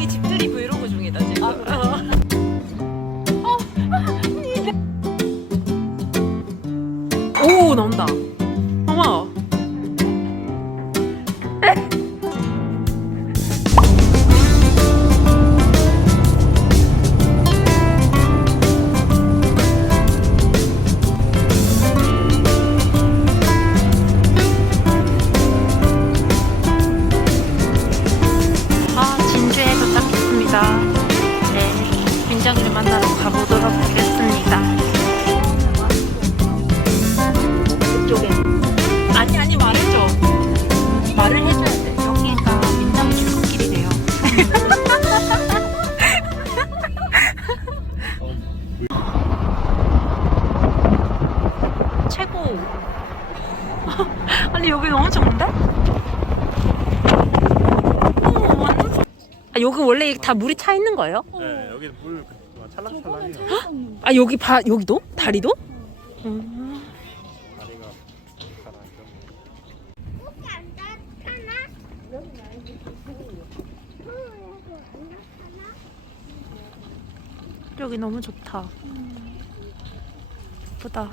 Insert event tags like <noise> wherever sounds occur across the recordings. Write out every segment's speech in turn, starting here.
민정이 집들이 브이로그 중이다 지금. 어. <laughs> 오 나온다. 만나러 가보도록 하겠습니다. 그쪽에. 아니, 아니, 말해줘. 말을 해줘야 돼. 여기가 민정 출근길이래요. <laughs> 최고. <laughs> 아니, 여기 너무 좋은데? 완전 좋- 아, 여기 원래 다 물이 차 있는 거예요? 네, 여기 아 여기 바 여기도 다리도? 음. 다리가. 여기 너무 좋다. 예쁘다.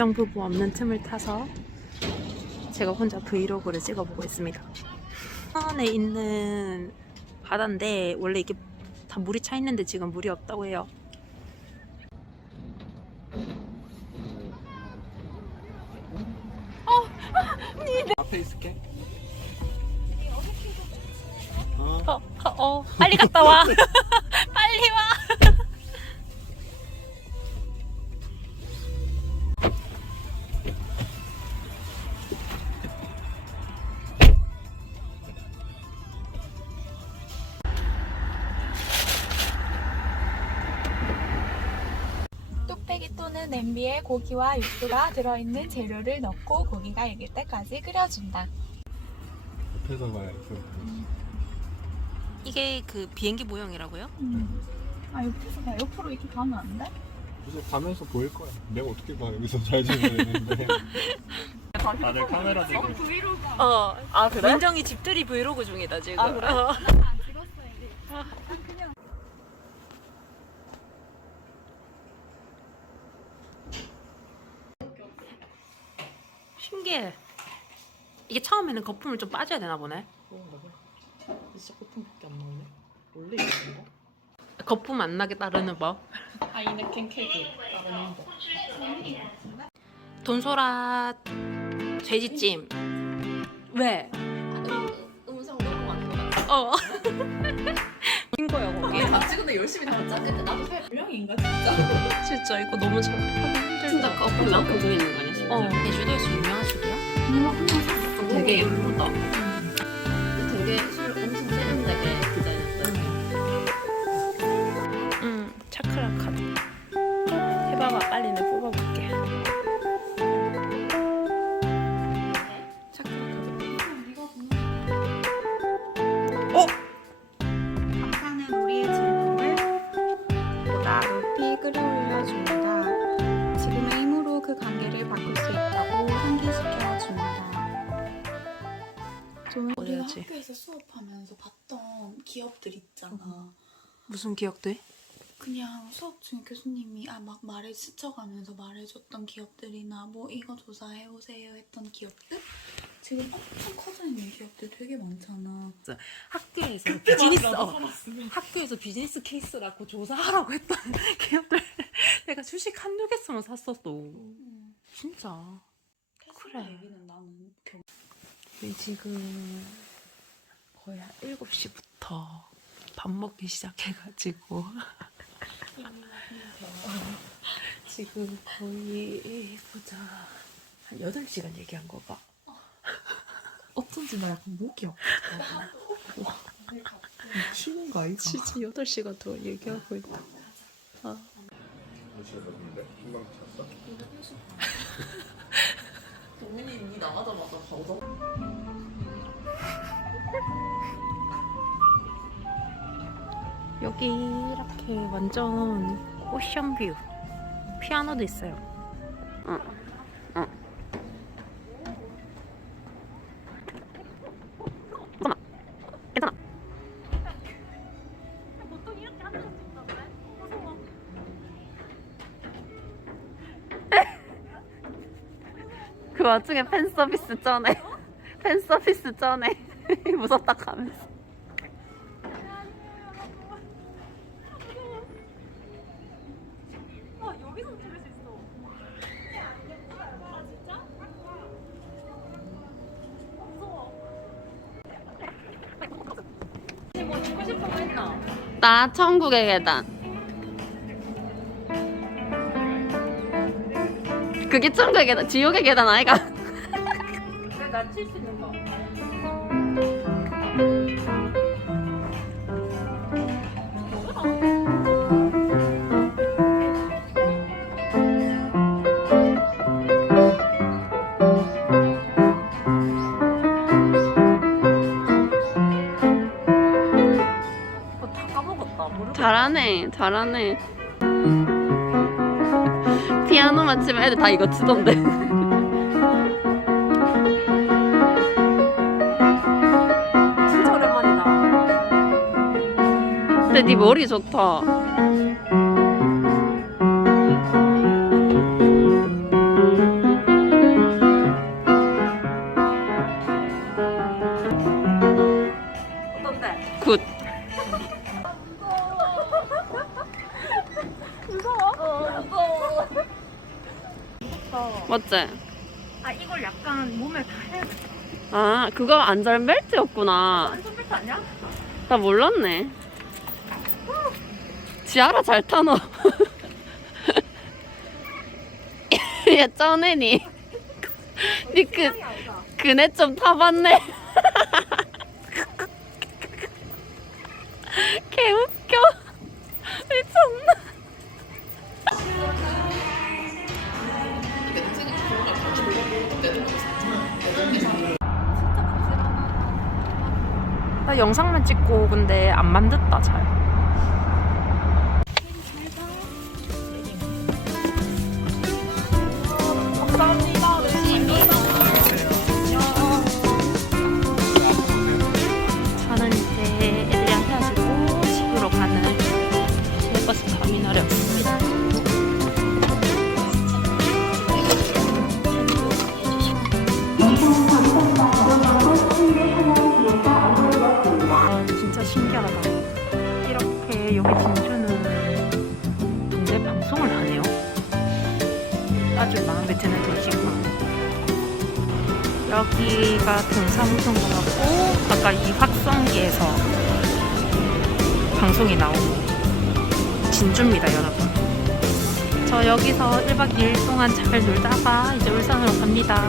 인정 부부 없는 틈을 타서 제가 혼자 브이로그를 찍어보고 있습니다. 안에 있는 바다인데 원래 이게 다 물이 차 있는데 지금 물이 없다고 해요. 앞에 있을게. 어, 어, 어, 빨리 갔다 와. <laughs> 빨리 와. 냄비에 고기와 육수가 들어있는 재료를 넣고 고기가 익을 때까지 끓여준다. 옆에서 봐야 그 이게 그 비행기 모형이라고요? 아 옆에서 봐. 옆으로 이렇게 가면 안 돼? 무슨 가면서 보일 거야. 내가 어떻게 봐 여기서 잘 찍어내는데. 다들 카메라 들고 있어. 어. 아 그래? 민정이 집들이 브이로그 중이다 지금. 아, 그래? 어. 안 찍었어야지. 신기해. 이게 처음에는 거품을 좀 빠져야 되나 보네. 진짜 거품밖에 안 나오네. 원래 이런 거? 거품 안 나게 따르는 법. 아이네켄 케이크 따르는 거. 돈소라 돼지찜. 왜? 음성 너무 많은 거 같아. 어. 인 거야 거기. 나 찍은데 열심히 담았자. 근데 나도 살 분명인가 진짜. 진짜 이거 너무 잘 하기 힘들다. 진짜 거품 많고 보이는 거 아니야? 진짜? 어. 제주도에서 유명한 집이야? 되게 예쁘다. 되게 술 엄청 세련되게 저는 우리가 어디였지? 학교에서 수업하면서 봤던 기업들 있잖아. 무슨 기억들? 그냥 수업 중에 교수님이 아 막 말을 스쳐가면서 말해줬던 기업들이나 뭐 이거 조사해 오세요 했던 기업들 지금 엄청 커져 있는 기업들 되게 많잖아. 학교에서 비즈니스 어, 학교에서 비즈니스 케이스라고 조사하라고 했던 <laughs> 기업들 내가 주식 한두 개 쓰면 샀었어 진짜 그래. 얘기는 나는 경... 우리 지금 거의 한 7시부터 밥 먹기 시작해가지고 어, <laughs> 지금 거의 보자 한 8시간 얘기한 거 봐. 어쩐지 나 약간 목이 아프다. 미치는 거 아이가? 진짜 8시간 동안 얘기하고 있다. 동 <laughs> 민이 니 나가자마자 바로 여기 이렇게 완전 오션뷰 피아노도 있어요. 그 와중에 팬 서비스 쩌네. 팬 서비스 쩌네. 무섭다 하면서. 나 천국의 계단. 그게 천국의 계단, 지옥의 계단 아이가? 나칠 수 있는 거. 어, 다 까먹었다. 모르겠다. 잘하네, 잘하네. 피아노만 치면 애들 다 이거 치던데. 진짜 오랜만이다. 근데 네 머리 좋다. 맞지? 아 이걸 약간 몸에 다 해야 돼. 아, 그거 안전벨트였구나. 안전벨트 아니야? 나 몰랐네. 지아라 잘 타노. <laughs> 얘 쩌네 니. 니 그, 그네 좀 타봤네. 영상만 찍고 근데 안 만졌다 잘. 여기 진주는 동네 방송을 하네요. 아주 마음에 드는 도시구나. 여기가 등산무소인 것 같고 아까 이 확성기에서 방송이 나온 진주입니다 여러분 저 여기서 1박 2일 동안 잘 놀다가 이제 울산으로 갑니다